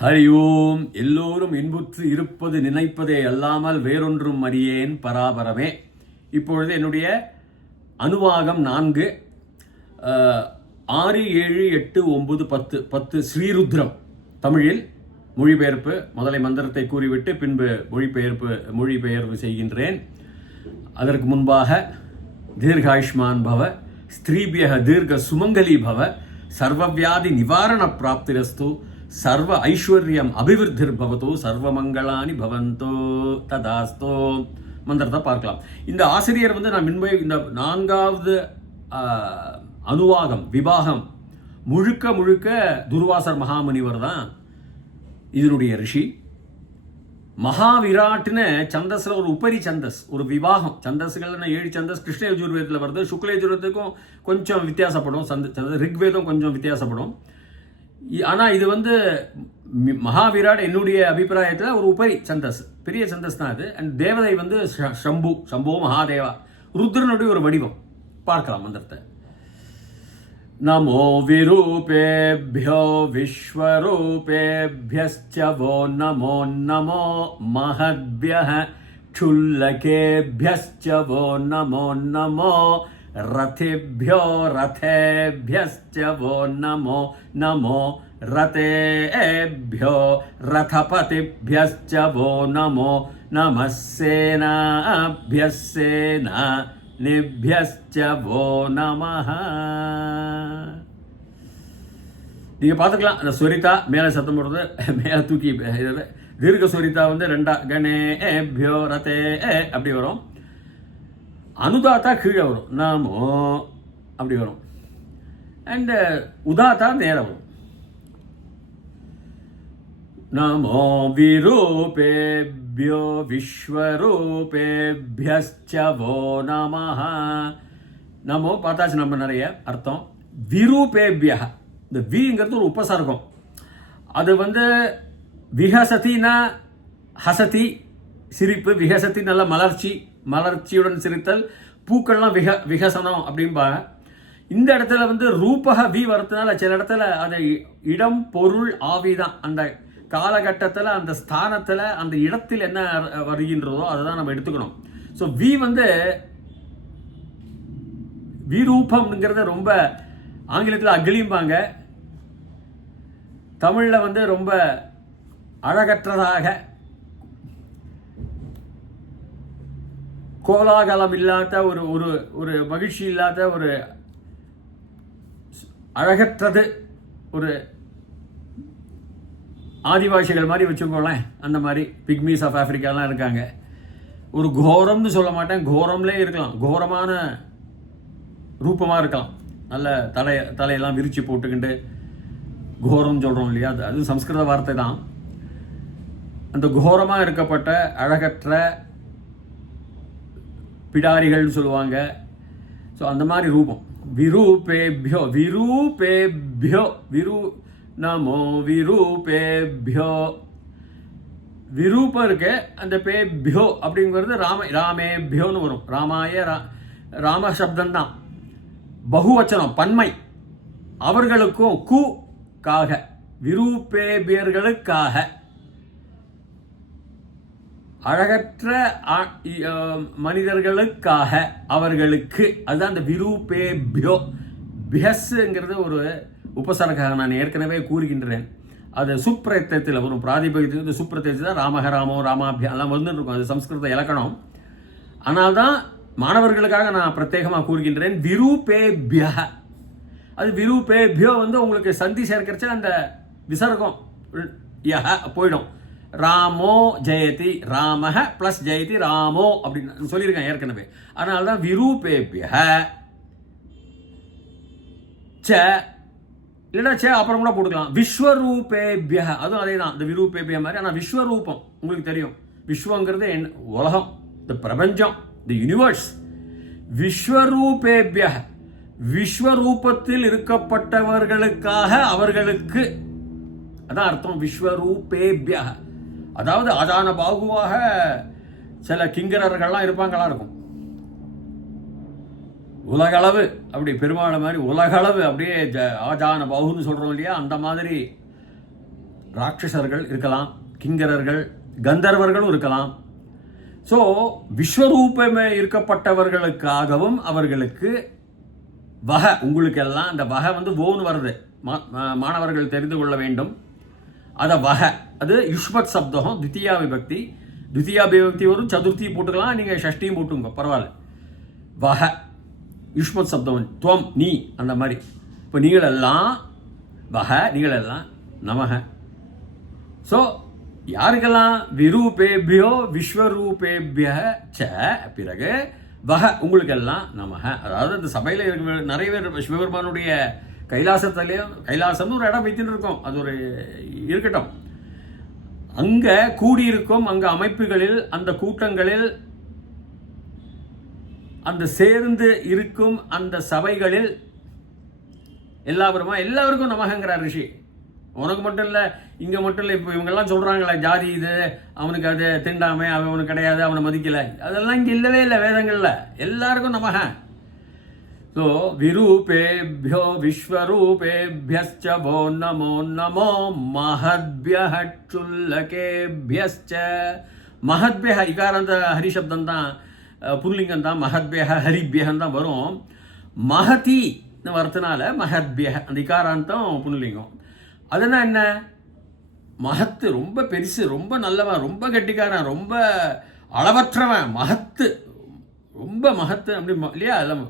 ஹரி ஓம். எல்லோரும் இன்புற்று இருப்பது நினைப்பதே அல்லாமல் வேறொன்றும் அறியேன் பராபரமே. இப்பொழுது என்னுடைய அனுவாகம் 4, 6, 7, 8, 9, 10 10 ஸ்ரீருத்ரம் தமிழில் மொழிபெயர்ப்பு. முதலை மந்திரத்தை கூறிவிட்டு பின்பு மொழிபெயர்ப்பு செய்கின்றேன். அதற்கு முன்பாக தீர்காயுஷ்மான் பவ, ஸ்திரீபியக தீர்க்க சுமங்கலி பவ, சர்வவியாதி நிவாரண பிராப்திரஸ்து, சர்வ ஐஸ்வர்யம் அபிவிருத்திர் பவதோ, சர்வ மங்களானி பவந்தோ ததாஸ்தோ. மந்திரத்தை பார்க்கலாம். இந்த ஆசிரியர் நான் முன்பே இந்த 4வது அனுவாகம் விபாகம் முழுக்க துர்வாசர் மகாமுனிவர் தான் இதனுடைய ரிஷி. மகாவிராட்னு சந்தஸ்ல ஒரு உபரி சந்தஸ், ஒரு விவாகம். சந்தஸ்கள்னா 7 சந்தஸ் கிருஷ்ண யஜுர்வேதத்தில் வருது. சுக்ல யஜுர்வேதத்துக்கும் கொஞ்சம் வித்தியாசப்படும், ரிக்வேதம் கொஞ்சம் வித்தியாசப்படும். ஆனால் இது மகாவிராட் என்னுடைய அபிப்பிராயத்தில் ஒரு உபரி சந்தஸ், பெரிய சந்தஸ் தான் அது. அண்ட் தேவதை சம்போ மகாதேவா, ருத்ரனுடைய ஒரு வடிவம். பார்க்கலாம் மந்திரத்தை. நமோ விரூபேभ्यो விஸ்வரூபேभ्यश्च वो नमो नमो महद्भ्यः क्षुल्लकेभ्यश्च वो नमो नमो रथेभ्यो रथेभ्यश्च वो नमो नमो रथेभ्यो रथपतिभ्यश्च वो नमो नमः सेनाभ्यः सेनानिभ्यश्च वो नमः. நீங்கள் பார்த்துக்கலாம். அந்த சொரிதா மேலே சத்தம் போடுறது, மேலே தூக்கி தீர்க்க சொரிதா 2 கணேபியோ ரதே அப்படி வரும். அனுதாத்தா கீழே வரும், நாமோ அப்படி வரும். அண்ட் உதாத்தா நேரம் வரும். நமோ விரூபேभ्यो விஸ்வரூபேभ्यश्च वो நமः. நமோ பார்த்தாச்சு நம்ம நிறைய அர்த்தம். விரூபேभ्यः, இந்த விங்கிறது ஒரு உபசர்க்கம். அது விஹசதினா ஹசதி சிரிப்பு, விஹசதி நல்ல மலர்ச்சியுடன் சிரித்தல், பூக்கள்லாம் விகசனம் அப்படின்பாங்க. இந்த இடத்துல ரூபக வி வரதுனால சில இடத்துல அது இடம் பொருள் ஆவிதான். அந்த காலகட்டத்தில், அந்த ஸ்தானத்தில், அந்த இடத்தில் என்ன வருகின்றதோ அதை தான் நம்ம எடுத்துக்கணும். ஸோ வி விரூபம்ங்கிறத ரொம்ப ஆங்கிலத்தில் அகிலிம்பாங்க. தமிழில் ரொம்ப அழகற்றதாக, கோலாகலம் இல்லாத, ஒரு ஒரு ஒரு மகிழ்ச்சி இல்லாத, ஒரு அழகற்றது, ஒரு ஆதிவாசிகள் மாதிரி வச்சுக்கோங்களேன். அந்த மாதிரி பிக்மீஸ் ஆஃப் ஆஃப்ரிக்காலாம் இருக்காங்க. ஒரு கோரம்னு சொல்ல மாட்டேன், கோரம்லே இருக்கலாம், கோரமான ரூபமாக இருக்கலாம். நல்ல தலையெல்லாம் விரிச்சு போட்டுக்கிண்டு கோரம் சொல்கிறோம் இல்லையா, அது சம்ஸ்கிருத வார்த்தை தான். அந்த கோரமாக இருக்கப்பட்ட அழகற்ற பிடாரிகள்னு சொல்லுவாங்க. ஸோ அந்த மாதிரி ரூபம். விரூபேभ्यो நமோ விரூபேभ्यो. விரூபம் இருக்கு, அந்த பேभ्यो அப்படிங்கிறது ராமேभ्योன்னு வரும். ராம சப்தம்தான், பகுவச்சனம், பன்மை. அவர்களுக்கும் காக, விரூபேபியர்களுக்காக, அழகற்ற மனிதர்களுக்காக, அவர்களுக்கு. அதுதான் அந்த விரூபேभ्यो. பியஸ்ங்கிறது ஒரு உபசர்காக நான் ஏற்கனவே கூறுகின்றேன். அது சுப்பிரத்தியத்தில் வரும். பிராதிபதியத்தில் சுப்பிரத்தியத்தில் தான் ராமக ராமோ ராமாபியா எல்லாம் இருக்கும். அது சம்ஸ்கிருத இலக்கணம். ஆனால் தான் மாணவர்களுக்காக நான் பிரத்யேகமாக கூறுகின்றேன். விரூபேபிய, அது விரூபேபியோ உங்களுக்கு சந்தி சேர்க்கிறச்ச அந்த விசர்க்கம் போயிடும். ராமோ ஜெயதி, ராமஹ பிளஸ் ஜெயதி ராமோ அப்படின்னு சொல்லியிருக்கேன் ஏற்கனவே. அதனால தான் விரூபேபிய ச, இல்லைன்னா சே அப்புறம் கூட போட்டுக்கலாம். விஸ்வரூபேபிய, அதுவும் அதே தான், இந்த விரூபேபிய மாதிரி. ஆனால் விஸ்வரூபம் உங்களுக்கு தெரியும். விஸ்வங்கிறது உலகம், இந்த பிரபஞ்சம், தி யூனிவர்ஸ். விஸ்வரூபேபிய, விஸ்வரூபத்தில் இருக்கப்பட்டவர்களுக்காக, அவர்களுக்கு, அதான் அர்த்தம் விஸ்வரூபேபிய. அதாவது ஆதான பாகுவாக சில கிங்கரர்கள்லாம் இருப்பாங்களா இருக்கும். உலகளவு அப்படி பெருமாளை மாதிரி உலகளவு அப்படியே ஆஜான பாகுன்னு சொல்கிறோம் இல்லையா, அந்த மாதிரி ராட்சசர்கள் இருக்கலாம், கிங்கரர்கள், கந்தர்வர்களும் இருக்கலாம். ஸோ விஸ்வரூபமே இருக்கப்பட்டவர்களுக்காகவும் அவர்களுக்கு வகை, உங்களுக்கெல்லாம் அந்த வகை ஓன்னு வருது, மாணவர்கள் தெரிந்து கொள்ள வேண்டும். அதை வகை, அது யுஷ்மத் சப்தம், தித்தியா விபக்தி. தித்தியா விபக்தி வரும், சதுர்த்தி போட்டுக்கலாம், நீங்கள் ஷஷ்டியும் போட்டுங்க, பரவாயில்ல. வகை யுஷ்மத் சப்தம், துவம் நீ, அந்த மாதிரி. இப்போ நீங்களெல்லாம் வகை, நீங்களெல்லாம் நமக. ஸோ யாருக்கெல்லாம் விரூபேபியோ விஸ்வரூபேபிய ச, பிறகு வக உங்களுக்கெல்லாம் நமக. அதாவது இந்த சபையில் நிறைய பேர் சிவபெருமானுடைய கைலாசத்துலேயும், கைலாசம்னு ஒரு இடம் வைத்துன்னு இருக்கோம், அது ஒரு இருக்கட்டும். அங்கே கூடியிருக்கும், அங்கே அமைப்புகளில், அந்த கூட்டங்களில், அந்த சேர்ந்து இருக்கும் அந்த சபைகளில் எல்லாருக்கும் நமகங்கிறார் ரிஷி. உனக்கு மட்டும் இல்லை, இங்கே மட்டும் இல்லை. இப்போ இவங்கெல்லாம் சொல்கிறாங்களே ஜாதி இது, அவனுக்கு அது திண்டாமை, அவனுக்கு கிடையாது, அவனை மதிக்கலை, அதெல்லாம் இங்கே இல்லவே இல்லை வேதங்களில். எல்லாருக்கும் நமக. ஸோ விரூபேபியோ விஸ்வரூபேபியஸ்ச வோ நமோ நமோ மஹத்பியஹ ச்சுல்லகேபியஸ்ச. மஹத்பியஹ இகாரந்த ஹரிசப்தம் தான், புல்லிங்கம் தான். மஹத்பியஹ ஹரிபியஹன் தான் வரும். மஹதி வரத்தினால மஹத்பியஹ, அந்த இகாராந்தம் புல்லிங்கம். அதுனா என்ன? மகத்து, ரொம்ப பெருசு, ரொம்ப நல்லவன், ரொம்ப கெட்டிக்காரன், ரொம்ப அளவற்றவன், மகத்து, ரொம்ப மகத்து அப்படி இல்லையா? அதில்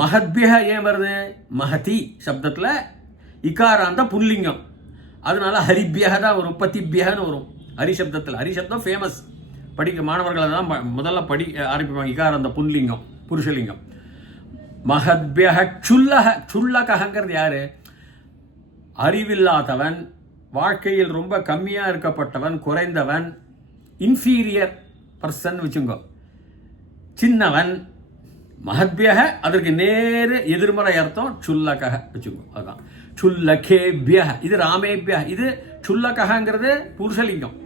மஹத்பிய ஏன் வருது? மஹதி சப்தத்தில் இகாராந்த புல்லிங்கம், அதனால ஹரிபியக தான் வரும், பதிபியகன்னு வரும் ஹரிசப்தத்தில். ஹரிசப்தம் ஃபேமஸ், படிக்க மாணவர்களை தான் முதல்ல ஆரம்பிப்பாங்க. இகாராந்த புல்லிங்கம், புருஷலிங்கம். மஹத்பியக சுல்லக, சுல்லகங்கிறது யாரு? அறிவில்லாதவன், வாழ்க்கையில் ரொம்ப கம்மியாக இருக்கப்பட்டவன், குறைந்தவன், இன்ஃபீரியர் பர்சன் வச்சுங்கோ, சின்னவன். மஹத்பியக அதற்கு நேரு எதிர்மறை அர்த்தம் சுல்லக வச்சுக்கோ, அதுதான் சுல்லகேபிய. இது ராமேபிய, இது சுல்லகங்கிறது புருஷலிங்கம்,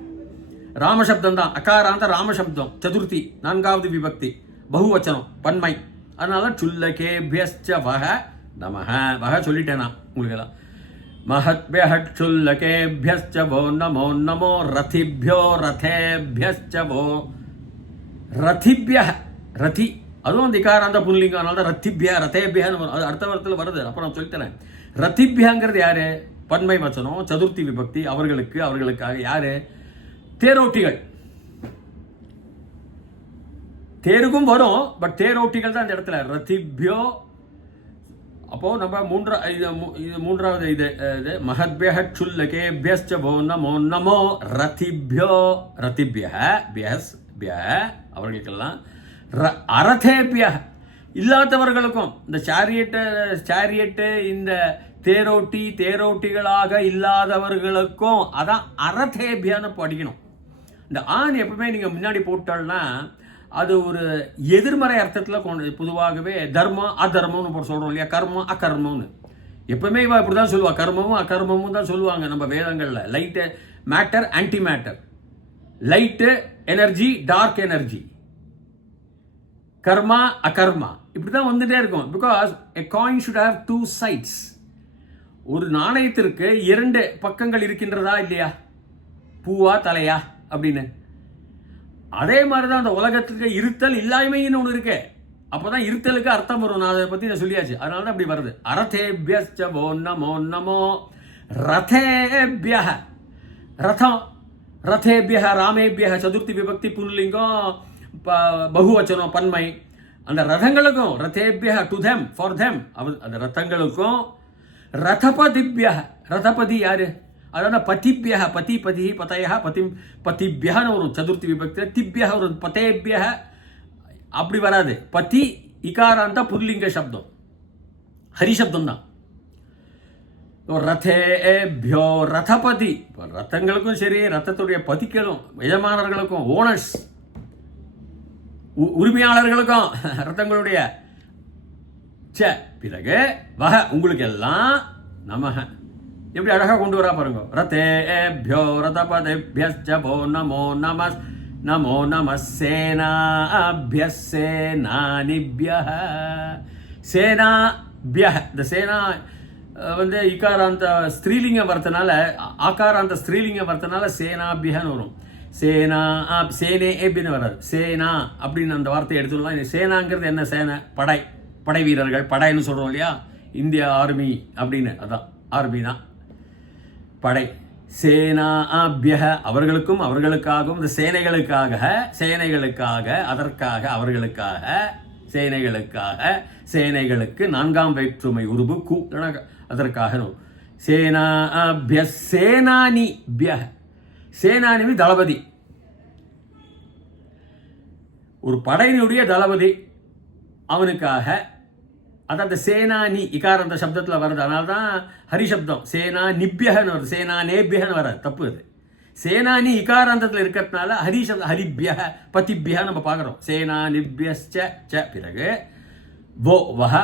ராமசப்தம் தான். அகாராந்த ராமசப்தம், சதுர்த்தி, 4வது விபக்தி, பகுவச்சனம், பன்மை. அதனால சுல்லகேபியஸ்ச வஹ நமஹ. வஹ சொல்லிட்டேனா உங்களுக்கு எல்லாம். महद्भ्यः क्षुल्लकेभ्यश्च वो नमो नमो रथिभ्यो रथेभ्यश्च वो. ரதிபிய, ரதி அதுவும் அந்த இகாராந்த புல்லிங்கம், அதனால தான் ரத்திபிய ரதேபியன்னு அது அடுத்த வாரத்தில் வருது. அப்போ நான் சொல்லித்தரேன். ரத்திபியங்கிறது யாரு? பன்மை வச்சனம், சதுர்த்தி விபக்தி. அவர்களுக்காக யாரு? தேரோட்டிகள். தேருக்கும் வரும், பட் தேரோட்டிகள் தான் இந்த இடத்துல. ரதிபியோ. அப்போ நம்ம மூன்றாவது இது மஹத்பியஹ ச்சுல்லகேபியஸ்ச வோ நமோ நமோ ரதிபியோ. ரதிபியஹ பியஸ் பிய அவர்களுக்கெல்லாம். அரதேபிய இல்லாதவர்களுக்கும், இந்த சேரியட்டு இந்த தேரோட்டிகளாக இல்லாதவர்களுக்கும், அதான் அரதேபியான்னு படிக்கணும். இந்த ஆண் எப்பவுமே நீங்கள் முன்னாடி போட்டால்னா அது ஒரு எதிர்மறை அர்த்தத்தில் பொதுவாகவே தர்மம் அதர்மம்னு சொல்கிறோம் இல்லையா? கர்மம் அகர்மம்னு எப்பவுமே இவ இப்படி தான் சொல்லுவா. கர்மமும் அகர்மமும் தான் சொல்லுவாங்க நம்ம வேதங்களில். Light matter, anti matter. Light energy, dark energy. கர்மா அகர்மா இப்படி தான் வந்துட்டே இருக்கும். Because a coin should have 2 sides. ஒரு நாணயத்திற்கு 2 பக்கங்கள் இருக்கின்றதா இல்லையா? பூவா தலையா அப்படின்னு. அதே மாதிரி தான் அந்த உலகத்துக்கு இருத்தல் இல்லாமைன்னு ஒன்று இருக்கு. அப்போதான் இருத்தலுக்கு அர்த்தம் வரும். நான் அதை பற்றி நான் சொல்லியாச்சு, அதனால தான் அப்படி வருது. அரதேபியஸ்ச வோ நமோ நமோ ரதேபியஹ. ரதம், ரதேபியஹ, ராமேபியஹ, சதுர்த்தி விபக்தி, புல்லிங்கம், பகுவச்சனம், பன்மை. அந்த ரதங்களுக்கும் ரதேபியஹ, டு தெம், ஃபார் தெம், அந்த ரதங்களுக்கும். ரதபதிபியஹ, ரதபதி யாரு? அதாவது பதிபியஹ, பதி பதி பதயஹ, பதிபியஹன்னு வரும் சதுர்த்தி விபக்தியில். திபியஹ வரும், பதேபியஹ அப்படி வராது. பதி இகாராந்த புல்லிங்க சப்தம், ஹரிசப்தம் தான். ரதேபியோ ரதபதி. ரத்தங்களுக்கும் சரி, ரத்தத்துடைய பதிகளும், எஜமானர்களுக்கும், ஓனர்ஸ் உரிமையாளர்களுக்கும் ரத்தங்களுடைய ச. பிறகு வஹ உங்களுக்கு எல்லாம் நமஹ. எப்படி அழகா கொண்டு வரா பாருங்க. ரதேபியோ ரதபதேபியஸ்ச வோ நமோ நமஸ் நமோ நமஸ் சேனாபியஸ் சேனானிபியஹ. சேனாபியஹ, இந்த சேனா வந்து இகாராந்த ஸ்திரீலிங்கம் வரதுனால ஆகாராந்த ஸ்திரீலிங்கம் வரதுனால சேனாபியன்னு வரும். சேனா சேனே ஏபின்னு வராது, சேனா அப்படின்னு அந்த வார்த்தையை எடுத்துடலாம். சேனாங்கிறது என்ன? சேனை, படை, படை வீரர்கள், படைன்னு சொல்கிறோம் இல்லையா, இந்தியா ஆர்மி அப்படின்னு, அதான் ஆர்மி தான் படை. சேனாபிய அவர்களுக்கும் அவர்களுக்காகவும், இந்த சேனைகளுக்காக அதற்காக அவர்களுக்காக சேனைகளுக்கு நான்காம் வேற்றுமை உருபு கு அதற்காக சேனாபிய சேனானிபிய சேனானி தளபதி, ஒரு படையினுடைய தளபதி அவனுக்காக. அதாவது சேனானி இகார அந்த சப்தத்தில் வருது, அதனால தான் ஹரிசப்தம் சேனா நிபியகன்னு வருது, சேனா நேபியகன்னு வராது, தப்பு அது. சேனானி இகாராந்தத்தில் இருக்கிறதுனால ஹரிசப்த ஹரிபிய பதிபிய நம்ம பார்க்குறோம். சேனா நிபியச்ச பிறகு வோ வஹ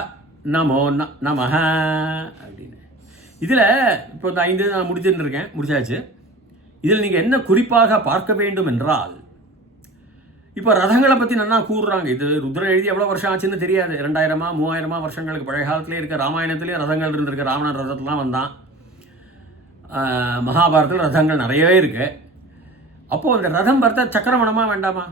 நமோ நமஹ அப்படின்னு. இதில் இப்போ இந்த 5 நான் முடிச்சாச்சு. இதில் நீங்கள் என்ன குறிப்பாக பார்க்க வேண்டும் என்றால், இப்போ ரதங்களை பற்றி நல்லா கூறுறாங்க. இது ருத்ரன் எழுதி எவ்வளோ வருஷம் ஆச்சுன்னு தெரியாது, 2000 3000 வருஷங்களுக்கு பழைய காலத்திலே இருக்க. ராமாயணத்துலேயும் ரதங்கள் இருந்திருக்கு, ராவணன் ரதத்துலாம் வந்தான். மகாபாரதத்தில் ரதங்கள் நிறையவே இருக்கு. அப்போது அந்த ரதம் பார்த்தா சக்கரம் வேணுமா வேண்டாமா?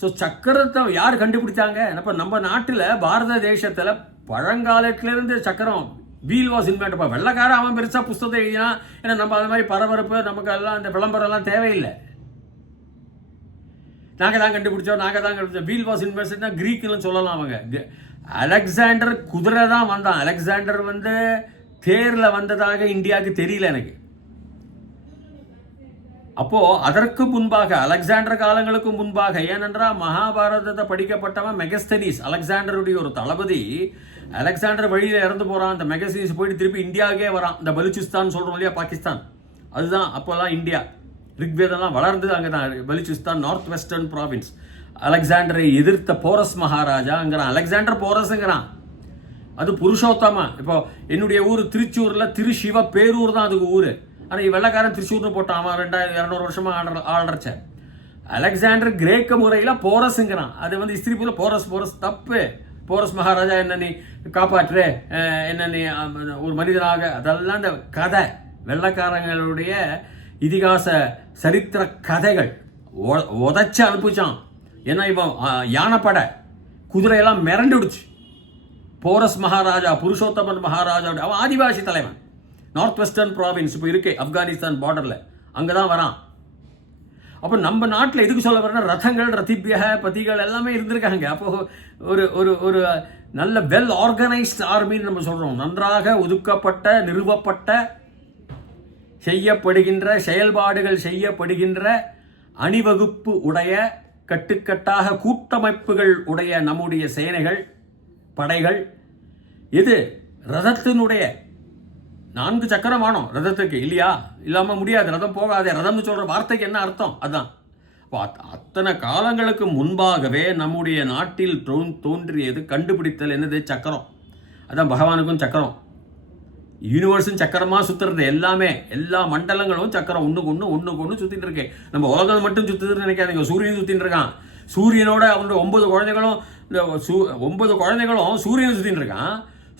ஸோ சக்கரத்தை யார் கண்டுபிடிச்சாங்க? இப்போ நம்ம நாட்டில் பாரத தேசத்தில் பழங்காலத்திலேருந்து சக்கரம் வீல் வாஸ் இன்வென்ட். வெள்ளைக்காரன் அவன் பெருசாக புஸ்தகத்தை எழுதினா, ஏன்னா நம்ம அது மாதிரி பரபரப்பு நமக்கு எல்லாம் இந்த விளம்பரம்லாம் தேவையில்லை. நாங்கள் தான் கண்டுபிடிச்சோம். வீல் வாஸ் இன்வென்ட்னா கிரீக்குன்னு சொல்லலாம். அவங்க அலெக்சாண்டர் குதிரை தான் வந்தான். அலெக்சாண்டர் வந்து தேரில் வந்ததாக இந்தியாவுக்கு தெரியல எனக்கு. அப்போ அதற்கு முன்பாக, அலெக்சாண்டர் காலங்களுக்கு முன்பாக, ஏனென்றால் மகாபாரதத்தை படிக்கப்பட்டவன் மெகஸ்தனீஸ், அலெக்சாண்டருடைய ஒரு தளபதி. அலெக்சாண்டர் வழியில் இறந்து போறான். அந்த மெகஸ்தனீஸ் போயிட்டு திருப்பி இந்தியாவுக்கே வரான். இந்த பலுச்சிஸ்தான் சொல்றோம் இல்லையா, பாகிஸ்தான், அதுதான் அப்போல்லாம் இந்தியா. ரிக்வேதெல்லாம் வளர்ந்தது அங்கே தான். Baluchistan north western province. அலெக்சாண்டரை எதிர்த்த போரஸ் மகாராஜாங்கிறான். அலெக்சாண்டர் போரஸுங்கிறான். அது புருஷோத்தமா. இப்போ என்னுடைய ஊர் திருச்சூரில் திருசிவ பேரூர் தான் அதுக்கு ஊர். ஆனால் வெள்ளக்காரன் திருச்சூர்னு போட்டான். அவன் 2200 வருஷமா ஆள்றச்ச. அலெக்சாண்டர் கிரேக்க முறையில் போரஸுங்கிறான். அது வந்து இஸ்திரிபூரில் போரஸ் தப்பு. போரஸ் மகாராஜா என்ன நீ காப்பாற்று, என்ன நீ ஒரு மனிதனாக, அதெல்லாம் இந்த கதை, வெள்ளக்காரங்களுடைய இதிகாச சரித்திர கதைகள் உதச்சு அனுப்பிச்சான். ஏன்னா இவன் யானைப்பட குதிரையெல்லாம் மிரண்டுடுச்சு. போரஸ் மகாராஜா, புருஷோத்தமன் மகாராஜா, அவன் ஆதிவாசி தலைவன். நார்த் வெஸ்டர்ன் ப்ராவின்ஸ் இப்போ இருக்கு ஆப்கானிஸ்தான் பார்டரில், அங்கே தான் வரான். அப்போ நம்ம நாட்டில் எதுக்கு சொல்ல வரேன்னா, ரதங்கள், ரதிபிய பதிகள் எல்லாமே இருந்திருக்காங்க. அப்போ ஒரு ஒரு ஒரு நல்ல வெல் ஆர்கனைஸ்ட் ஆர்மின்னு நம்ம சொல்கிறோம். நன்றாக ஒதுக்கப்பட்ட, நிறுவப்பட்ட, செயல்பாடுகள் செய்யப்படுகின்ற, அணிவகுப்பு உடைய, கட்டுக்கட்டாக கூட்டமைப்புகள் உடைய நம்முடைய சேனைகள், படைகள். இது ரதத்தினுடைய 4 சக்கரம் வேணும் ரதத்துக்கு, இல்லையா? இல்லாமல் முடியாது, ரதம் போகாது. ரதம்னு சொல்கிற வார்த்தைக்கு என்ன அர்த்தம்? அதுதான். அத்தனை காலங்களுக்கு முன்பாகவே நம்முடைய நாட்டில் தோன்றியது, கண்டுபிடித்தல் என்னது? சக்கரம். அதான் பகவானுக்கும் சக்கரம். யூனிவர்ஸும் சக்கரமாக சுற்றுறது. எல்லாமே, எல்லா மண்டலங்களும் சக்கரம் ஒன்றுக்கு ஒன்று சுற்றிட்டு இருக்கு. நம்ம உலகம் மட்டும் சுற்றுதுன்னு நினைக்காதீங்க. சூரியன் சுற்றிட்டு இருக்கான். சூரியனோட அவனோட 9 குழந்தைகளும், இந்த 9 குழந்தைகளும் சூரியனை சுற்றிட்டு இருக்கான்.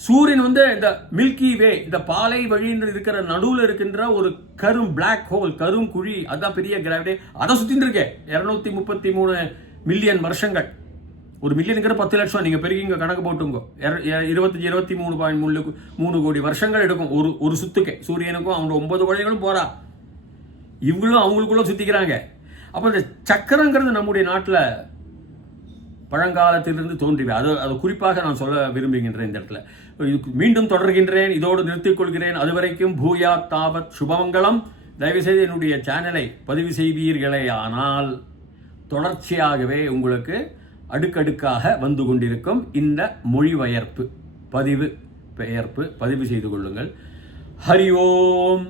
சூரியன் வந்து இந்த மில்கி வே, இந்த பாலை வழின்னு இருக்கிற நடுவில் இருக்கின்ற ஒரு பிளாக் ஹோல், கரும் குழி, அதுதான் பெரிய கிராவிட்டி. அதை சுற்றிட்டு இருக்கேன். 233 மில்லியன் வருஷங்கள். ஒரு மில்லியனுங்கிற 10 லட்சம். நீங்கள் பெருகிங்க கணக்கு போட்டுங்க. 23 கோடி வருஷங்கள் எடுக்கும் ஒரு சுத்துக்கு. சூரியனுக்கும் அவங்க 9 குழந்தைகளும் போறா. இவங்களும் அவங்களுக்குள்ள சுத்திக்கிறாங்க. அப்போ இந்த சக்கரங்கிறது நம்முடைய நாட்டில் பழங்காலத்திலிருந்து தோன்றியவை. அது குறிப்பாக நான் சொல்ல விரும்புகின்றேன் இந்த இடத்துல. மீண்டும் தொடர்கின்றேன், இதோடு நிறுத்திக் கொள்கிறேன். அதுவரைக்கும் பூயா தாவத் சுபமங்கலம். தயவுசெய்து என்னுடைய சேனலை பதிவு செய்வீர்களே, ஆனால் தொடர்ச்சியாகவே உங்களுக்கு அடுக்கடுக்காக வந்து கொண்டிருக்கும் இந்த மொழிபெயர்ப்பு பதிவு செய்து கொள்ளுங்கள். ஹரி ஓம்.